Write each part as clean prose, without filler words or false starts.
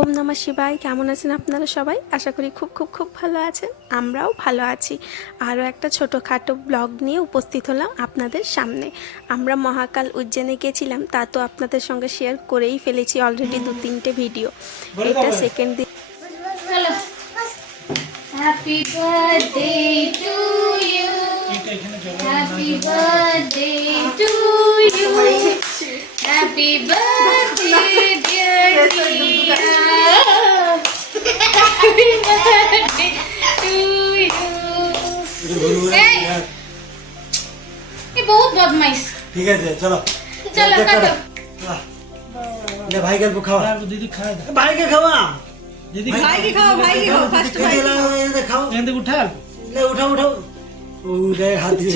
ওম নমঃ শিবায়। কেমন আছেন আপনারা সবাই? আশা করি খুব খুব খুব ভালো আছেন। আমরাও ভালো আছি। আরও একটা ছোটোখাটো ব্লগ নিয়ে উপস্থিত হলাম আপনাদের সামনে। আমরা মহাকাল উজ্জয়নে গেছিলাম, তা তো আপনাদের সঙ্গে শেয়ার করেই ফেলেছি অলরেডি 2-3টে ভিডিও। এটা সেকেন্ড দিন। Happy birthday to you, happy birthday to you, happy birthday dear Tia, happy birthday to you. ये बहुत बदमाश। ठीक है चलो चलो काटो। ले भाई के खाओ। दीदी खा भाई के खावा दीदी भाई के खाओ फर्स्ट भाई ये खाओ। गेंद उठा ले उठाओ उठाओ ले हाथ दिए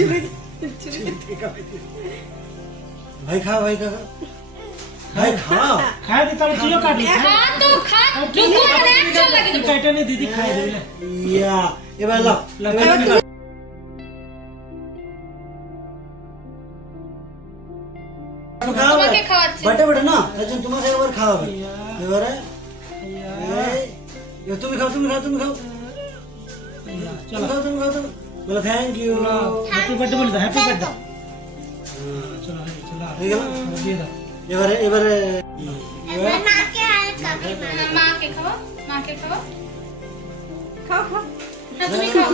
भाई खाओ भाई का भाई खाओ खा दे तब जियो काट खा तो खा, रुको ना चल लगे तो काटा नहीं दीदी खा दे ले या ये बार लो लगा खाओ তোমাকে খাওয়াচ্ছি। बटे बटे ना लेकिन तुम्हारे एक बार खाओ এবারে ये तुम खाओ तुम खाओ तुम खाओ चलो तुम खाओ तुम बोलो थैंक यू हैप्पी बर्थडे बोल दो हैप्पी बर्थडे चलो चलो ठीक है दे दो এবারে এবারে माँ के खाओ, माँ के खाओ, খাও খাও। हाँ तुम ही खाओ।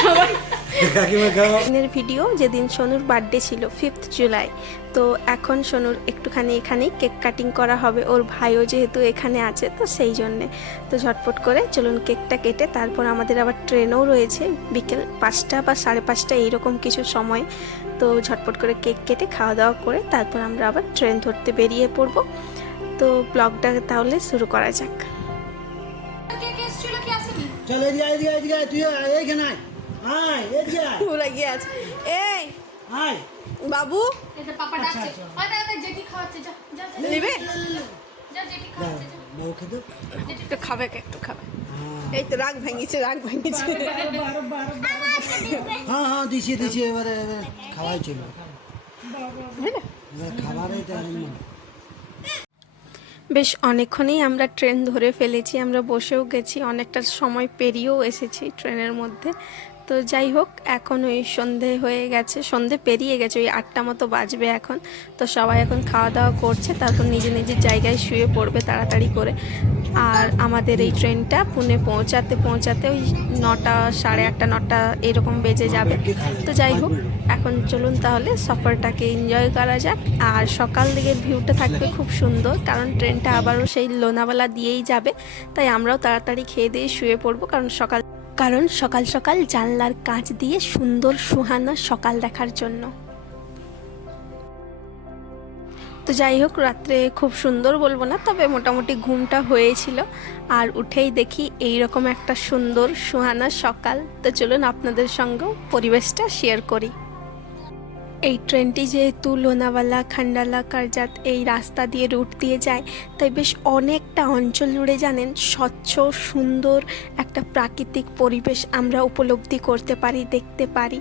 সবাই কাকিমা খাও দিনের ভিডিও যেদিন সোনুর বার্থডে ছিল 5th জুলাই। তো এখন সোনুর একটুখানি এখানেই কেক কাটিং করা হবে, ওর ভাইও যেহেতু এখানে আছে তো সেই জন্যে। তো ঝটপট করে চলুন কেকটা কেটে, তারপর আমাদের আবার ট্রেনও রয়েছে বিকেল 5টা বা 5:30 এইরকম কিছু সময়। তো ঝটপট করে কেক কেটে খাওয়া দাওয়া করে তারপর আমরা আবার ট্রেন ধরতে বেরিয়ে পড়ব। তো ব্লগটা তাহলে শুরু করা যাক। কে কেস ছিল কি আসেনি? চল এদিকে তুই এইখানে আয় এদিকে পুরা গিয়ে আছে। এই আয় বাবু এটা পাপা ডাকছে। ওই দাদা জেঠি খাওয়াচ্ছে, যা যা যা, নেবে? যা জেঠি খাওয়াচ্ছে যা। বাবু খেতে একটু খাবে একটু খাবে। এই তো রাগ ভেঙেছে। হ্যাঁ দিছি এবারে খাওয়াই ছিল খাবারই তো বেশ অনেকক্ষণই আমরা ট্রেন ধরে ফেলেছি, আমরা বসেও গেছি, অনেকটা সময় পেরিয়েও এসেছি ট্রেনের মধ্যে। তো যাই হোক, এখন ওই সন্ধে হয়ে গেছে, সন্ধে পেরিয়ে গেছে, ওই 8টা মতো বাজবে এখন। তো সবাই এখন খাওয়া দাওয়া করছে, তারপর নিজের নিজের জায়গায় শুয়ে পড়বে তাড়াতাড়ি করে। আর আমাদের এই ট্রেনটা পুনে পৌঁছাতে ওই 9টা 8:30 9টা এরকম বেজে যাবে। তো যাই হোক, এখন চলুন তাহলে সফরটাকে এনজয় করা যাক। আর সকাল দিকের ভিউটা থাকবে খুব সুন্দর, কারণ ট্রেনটা আবারও সেই লোনাওয়ালা দিয়েই যাবে। তাই আমরাও তাড়াতাড়ি খেয়ে দিয়ে শুয়ে পড়বো, কারণ সকাল সকাল জানলার কাঁচ দিয়ে সুন্দর সুহানা সকাল দেখার জন্য। তো যাই হোক, রাত্রে খুব সুন্দর বলবো না, তবে মোটামুটি ঘুমটা হয়েছিল। আর উঠেই দেখি এইরকম একটা সুন্দর সুহানা সকাল। তো চলুন আপনাদের সঙ্গেও পরিবেশটা শেয়ার করি। এই ট্রেনটি যেহেতু লোনাওয়ালা খান্ডালা কারজাত এই রাস্তা দিয়ে রুট দিয়ে যায়, তাই বেশ অনেকটা অঞ্চল জুড়ে জানেন স্বচ্ছ সুন্দর একটা প্রাকৃতিক পরিবেশ আমরা উপলব্ধি করতে পারি, দেখতে পারি।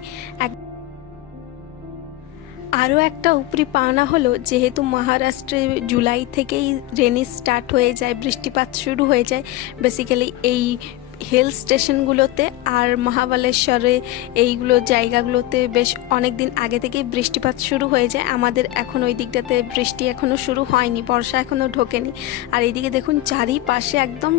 আরও একটা উপরি পাওনা হলো, যেহেতু মহারাষ্ট্রে জুলাই থেকেই রেনি স্টার্ট হয়ে যায়, বৃষ্টিপাত শুরু হয়ে যায় বেসিক্যালি এই হিল স্টেশনগুলোতে। আর মহাবালেশ্বরে এইগুলো জায়গাগুলোতে বেশ অনেক দিন আগে থেকেই বৃষ্টিপাত শুরু হয়ে যায়। আমাদের এখন ওই দিকটাতে বৃষ্টি এখনও শুরু হয়নি, বর্ষা এখনও ঢোকেনি। আর এইদিকে দেখুন চারিপাশে একদম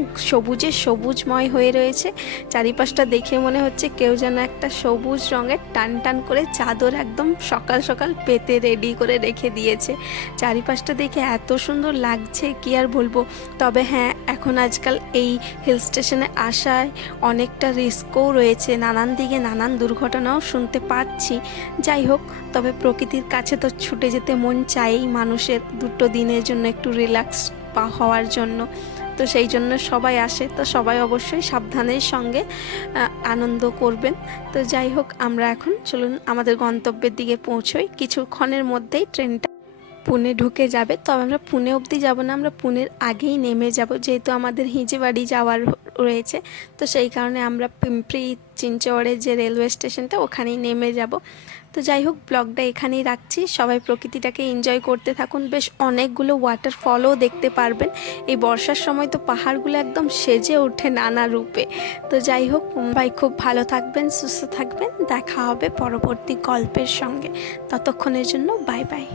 সবুজময় হয়ে রয়েছে। চারিপাশটা দেখে মনে হচ্ছে কেউ যেন একটা সবুজ রঙের টান করে চাদর একদম সকাল সকাল পেতে রেডি করে রেখে দিয়েছে। চারিপাশটা দেখে এত সুন্দর লাগছে কি আর বলবো। তবে হ্যাঁ, এখন আজকাল এই হিল স্টেশনে আসায় অনেকটা রিস্কও রয়েছে, নানান দিকে নানান দুর্ঘটনাও শুনতে পাচ্ছি। যাই হোক, তবে প্রকৃতির কাছে তো ছুটে যেতে মন চায়ই মানুষের, 2 দিনের জন্য একটু রিল্যাক্স হওয়ার জন্য। তো সেই জন্য সবাই আসে। তো সবাই অবশ্যই সাবধানের সঙ্গে আনন্দ করবেন। তো যাই হোক, আমরা এখন চলুন আমাদের গন্তব্যের দিকে পৌঁছোই। কিছুক্ষণের মধ্যেই ট্রেনটা পুনে ঢুকে যাবে। তবে আমরা পুনে অবধি যাব না, আমরা পুনের আগেই নেমে যাব, যেহেতু আমাদের হিজেবাড়ি যাওয়ার রয়েছে। তো সেই কারণে আমরা পিম্পরি চিনচৌড়ের যে রেলওয়ে স্টেশনটা ওখানেই নেমে যাব। তো যাই হোক, ব্লগটা এখানেই রাখছি। সবাই প্রকৃতিটাকে এনজয় করতে থাকুন। বেশ অনেকগুলো ওয়াটারফলও দেখতে পারবেন। এই বর্ষার সময় তো পাহাড়গুলো একদম সেজে ওঠে নানা রূপে। তো যাই হোক, ভাই খুব ভালো থাকবেন, সুস্থ থাকবেন। দেখা হবে পরবর্তী গল্পের সঙ্গে। ততক্ষণের জন্য বাই বাই।